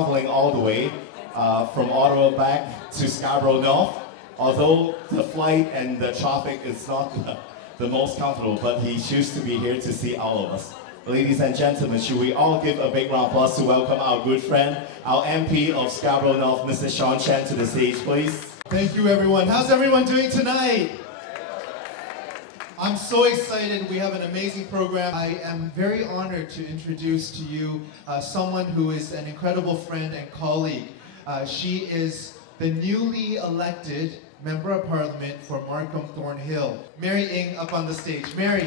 traveling all the way from Ottawa back to Scarborough North. Although the flight and the traffic is not the most comfortable, but he chose to be here to see all of us. Ladies and gentlemen, should we all give a big round of applause to welcome our good friend, our MP of Scarborough North, Mr. Shaun Chen, to the stage, please. Thank you, everyone. How's everyone doing tonight? I'm so excited. We have an amazing program. I am very honored to introduce to you someone who is an incredible friend and colleague. She is the newly elected Member of Parliament for Markham Thornhill. Mary Ng up on the stage. Mary.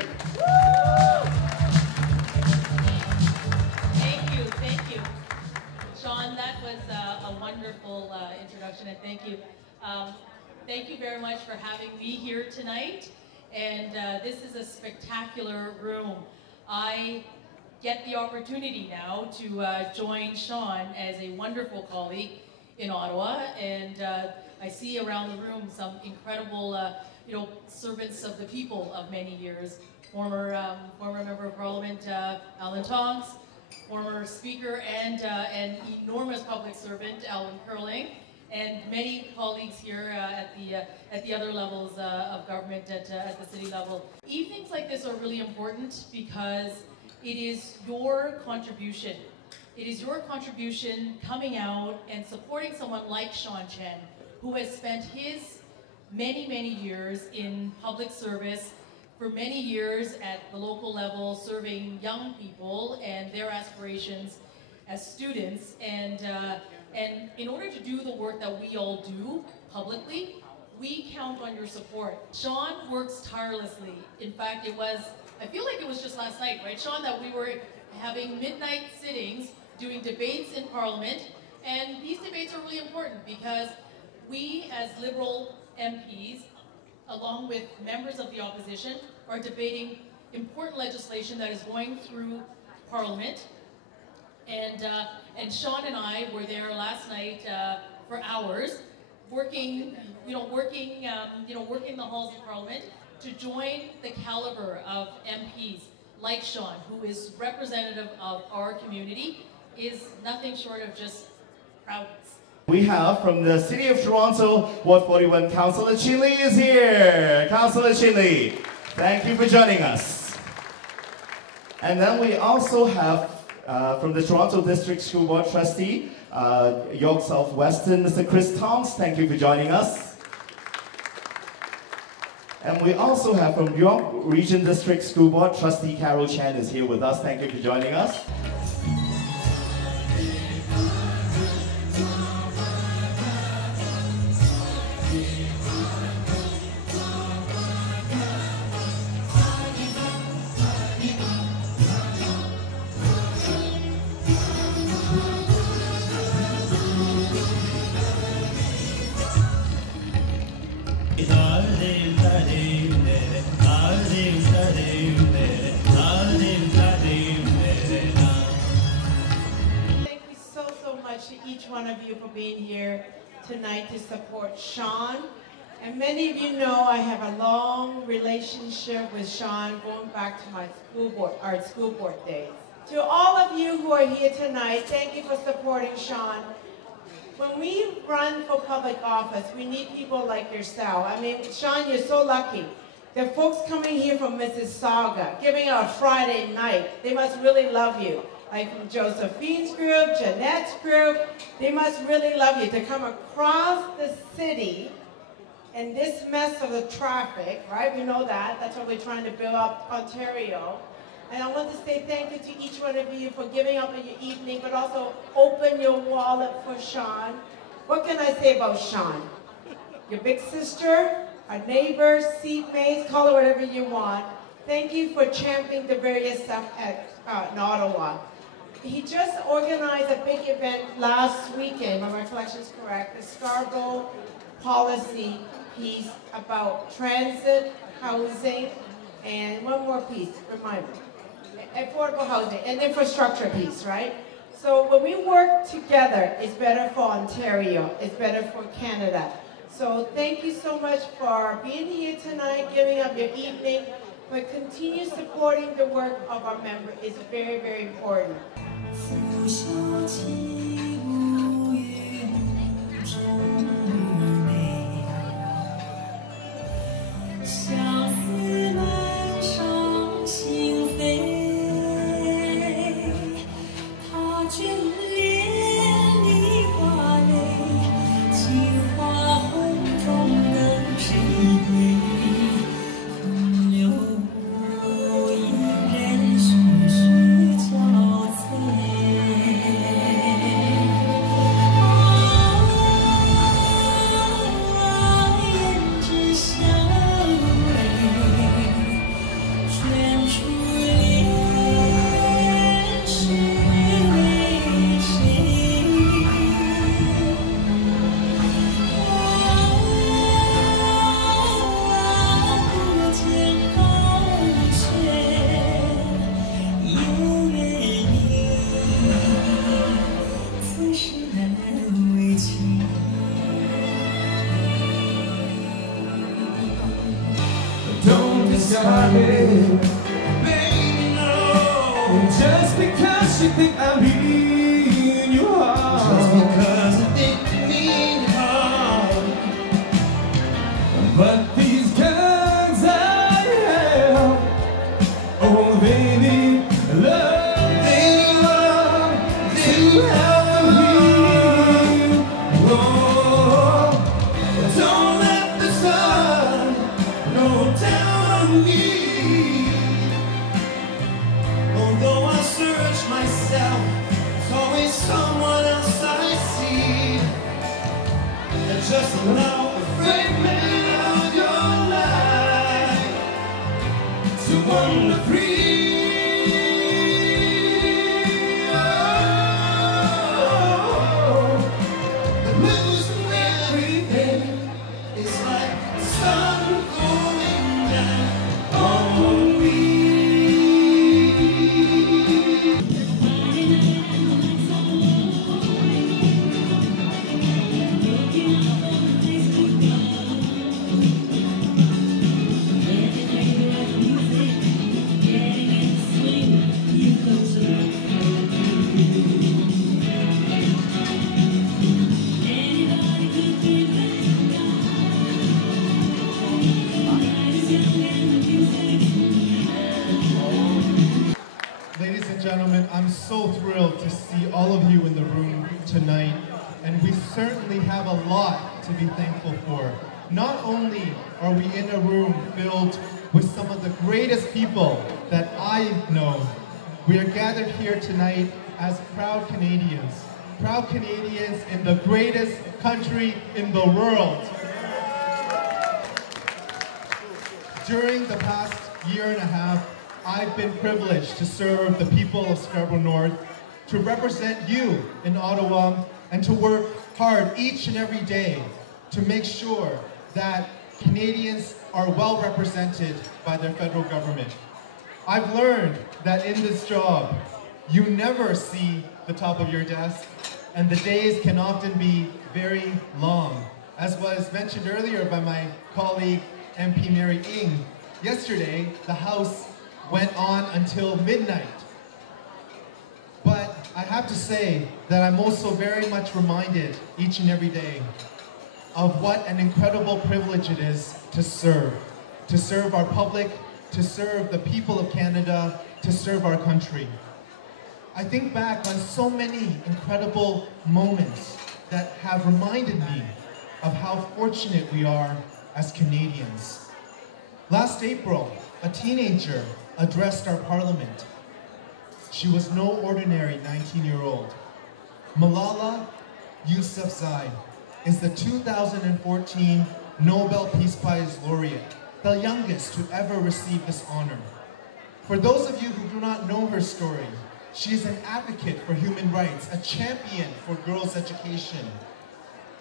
Thank you. Shaun, that was a wonderful introduction, and thank you. Thank you very much for having me here tonight. And this is a spectacular room. I get the opportunity now to join Shaun as a wonderful colleague in Ottawa, and I see around the room some incredible, servants of the people of many years. Former Member of Parliament Alan Tonks, former Speaker and an enormous public servant Alan Curling, and many colleagues here at the other levels of government at the city level. Evenings like this are really important because it is your contribution. It is your contribution coming out and supporting someone like Shaun Chen, who has spent his many, many years in public service, for many years at the local level, serving young people and their aspirations as students. And in order to do the work that we all do publicly, we count on your support. Shaun works tirelessly. In fact, I feel like it was just last night, right, Shaun, that we were having midnight sittings doing debates in Parliament. And these debates are really important because we as Liberal MPs, along with members of the opposition, are debating important legislation that is going through Parliament. And Shaun and I were there last night for hours, working the halls of Parliament to join the caliber of MPs like Shaun, who is representative of our community, is nothing short of just proudness. We have from the City of Toronto, Ward 41, Councillor Chin Lee is here. Councillor Chin Lee, thank you for joining us. And then we also have from the Toronto District School Board Trustee, York Southwestern, Mr. Chris Tonks, thank you for joining us. And we also have from York Region District School Board Trustee Carol Chan is here with us, thank you for joining us. One of you for being here tonight to support Shaun. And many of you know I have a long relationship with Shaun going back to our school board days. To all of you who are here tonight, thank you for supporting Shaun. When we run for public office, we need people like yourself. I mean, Shaun, you're so lucky. The folks coming here from Mississauga, giving out a Friday night, they must really love you. Like from Josephine's group, Jeanette's group, they must really love you to come across the city in this mess of the traffic, right? We know that. That's why we're trying to build up Ontario. And I want to say thank you to each one of you for giving up in your evening, but also open your wallet for Shaun. What can I say about Shaun? Your big sister, our neighbors, seatmates, call it whatever you want. Thank you for championing the various stuff in Ottawa. He just organized a big event last weekend, my recollection is correct, the Scarborough policy piece about transit, housing, and one more piece, remind me, affordable housing, and infrastructure piece, right? So when we work together, it's better for Ontario, it's better for Canada. So thank you so much for being here tonight, giving up your evening, but continue supporting the work of our member is very, very important. 拂晓起舞。head. Baby, no. Just because you think I mean you harm. Just because I think you mean harm. But these guns I have, oh, they need love. They need love. They help me. Oh, don't let the sun go down on me. Although I search myself, there's always someone else I see. And just allow the fragment of your life to wander free. Oh, but losing everything is like the sun going down on me. Ladies and gentlemen, I'm so thrilled to see all of you in the room tonight, and we certainly have a lot to be thankful for. Not only are we in a room filled with some of the greatest people that I've known, we are gathered here tonight as proud Canadians in the greatest country in the world. During the past year and a half, I've been privileged to serve the people of Scarborough North, to represent you in Ottawa, and to work hard each and every day to make sure that Canadians are well represented by their federal government. I've learned that in this job, you never see the top of your desk, and the days can often be very long. As was mentioned earlier by my colleague, MP Mary Ng, yesterday, the House went on until midnight. But I have to say that I'm also very much reminded each and every day of what an incredible privilege it is to serve our public, to serve the people of Canada, to serve our country. I think back on so many incredible moments that have reminded me of how fortunate we are as Canadians. Last April, a teenager addressed our parliament. She was no ordinary 19-year-old. Malala Yousafzai is the 2014 Nobel Peace Prize laureate, the youngest to ever receive this honor. For those of you who do not know her story, she is an advocate for human rights, a champion for girls' education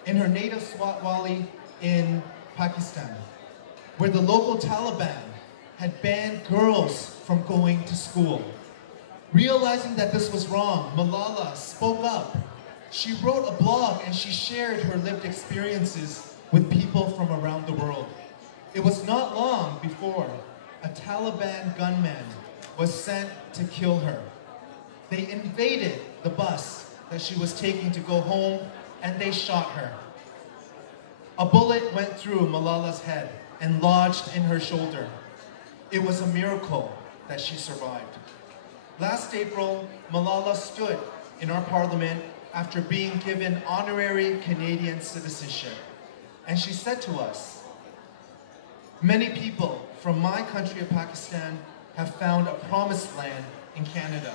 in her native Swat Valley in Pakistan, where the local Taliban had banned girls from going to school. Realizing that this was wrong, Malala spoke up. She wrote a blog and she shared her lived experiences with people from around the world. It was not long before a Taliban gunman was sent to kill her. They invaded the bus that she was taking to go home, and they shot her. A bullet went through Malala's head and lodged in her shoulder. It was a miracle that she survived. Last April, Malala stood in our parliament after being given honorary Canadian citizenship. And she said to us, "Many people from my country of Pakistan have found a promised land in Canada.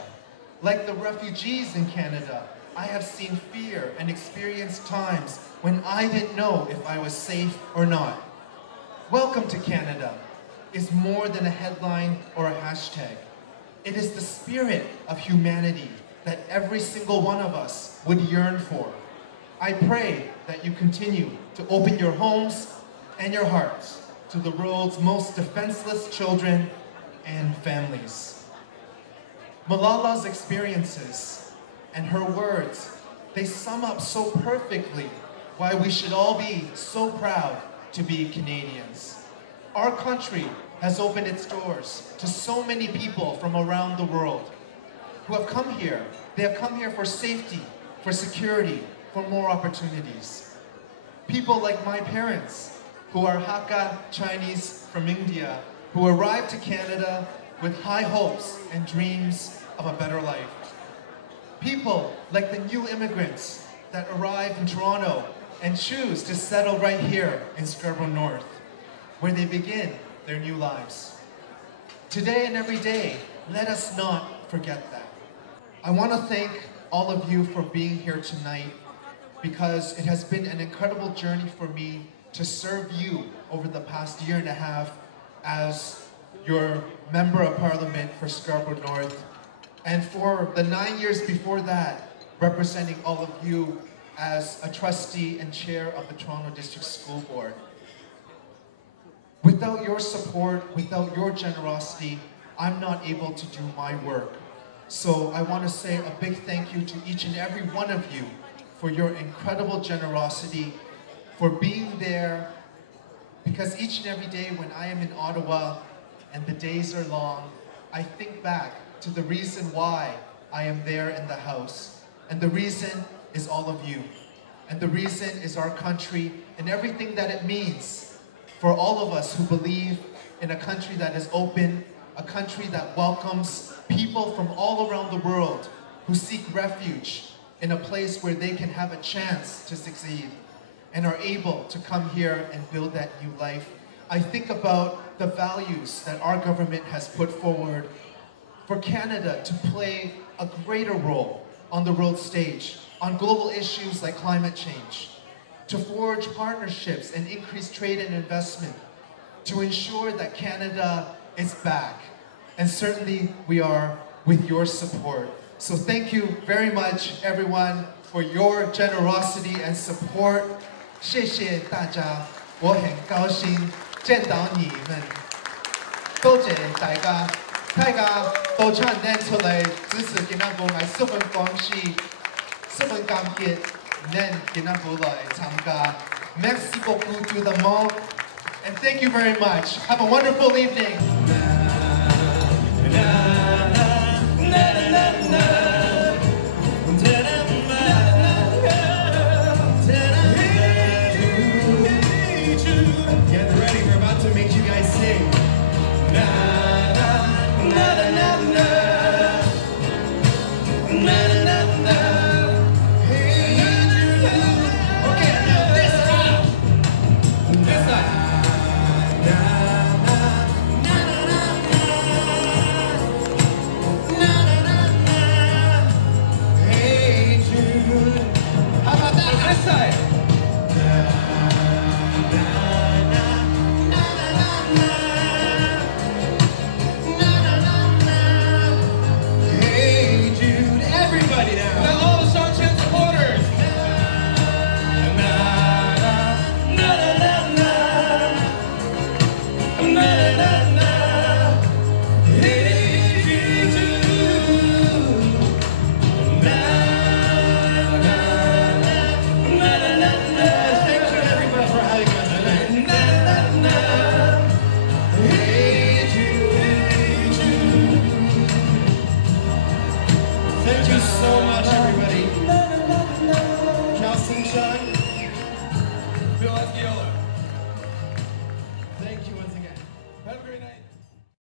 Like the refugees in Canada, I have seen fear and experienced times when I didn't know if I was safe or not. Welcome to Canada is more than a headline or a hashtag. It is the spirit of humanity that every single one of us would yearn for. I pray that you continue to open your homes and your hearts to the world's most defenseless children and families." Malala's experiences and her words, they sum up so perfectly why we should all be so proud to be Canadians. Our country has opened its doors to so many people from around the world who have come here. They have come here for safety, for security, for more opportunities. People like my parents, who are Hakka Chinese from India, who arrived to Canada with high hopes and dreams of a better life. People like the new immigrants that arrive in Toronto and choose to settle right here in Scarborough North, where they begin their new lives. Today and every day, let us not forget that. I want to thank all of you for being here tonight, because it has been an incredible journey for me to serve you over the past year and a half as your Member of Parliament for Scarborough North, and for the 9 years before that, representing all of you as a trustee and chair of the Toronto District School Board. Without your support, without your generosity, I'm not able to do my work. So I want to say a big thank you to each and every one of you for your incredible generosity, for being there, because each and every day when I am in Ottawa and the days are long, I think back to the reason why I am there in the House. And the reason is all of you. And the reason is our country and everything that it means for all of us who believe in a country that is open, a country that welcomes people from all around the world who seek refuge in a place where they can have a chance to succeed and are able to come here and build that new life. I think about the values that our government has put forward for Canada to play a greater role on the world stage, on global issues like climate change, to forge partnerships and increase trade and investment, to ensure that Canada is back. And certainly we are with your support. So thank you very much, everyone, for your generosity and support. 谢谢大家，我很高兴见到你们。多謝大家，大家都參與出嚟支持今日我哋十分歡喜，十分感激您今日過來參加。Merci beaucoup to them all, and thank you very much. Have a wonderful evening. Thank you so much, everybody. Shaun Chen. Phil Esquiola.